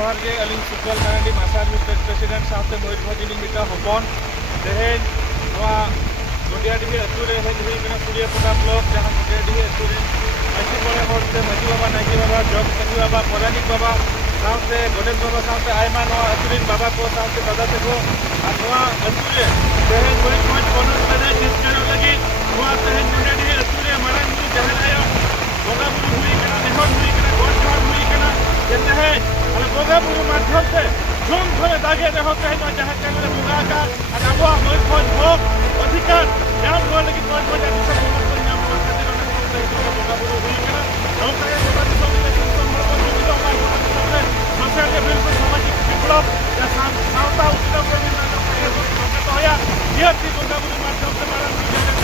जोहार गे अलिंग सुकल Marandi मासार state president साथे मयूरभंज मिटा हपन तेहेन गुंडियाडीही अतु रे हेज हुई कना कुड़ियापदा ब्लॉक जहां गुंडियाडीही अतु रे माजी बड़े हर से माजी बाबा नायकी बाबा जग माजी बाबा परानिक बाबा साथे गणेश बाबा साथे आयमा नवा अतुरिन बाबा को साथे दादा तको आ नवा अतु रे तेहेन मयूरभंज बनस लड़ाई जितकारो लगी नवा तेहेन गुंडियाडीही अतु रे मारांग मुनि जहां आयो बोगा बुरु हुई कना नेहर हुई कना गोड जोहार हुई कना जेते है अरे बोगा बुरु माध्यम से झुम धरे दागे रहो तेहेन जहां केंद्र बोगा का अबुआ मयूरभंज भोग अधिकार नाम को लगी मयूरभंज अधिकार नाम को खातिर बोगा बुरु हुई कना नौका ये बोगा दिसों में संभल को जुड़ित होगा सामने मसर के बिल्कुल सामाजिक विप्लव या सावता उचित प्रवीण नाम का ये तो होया ये बोगा बुरु माध्यम से मारा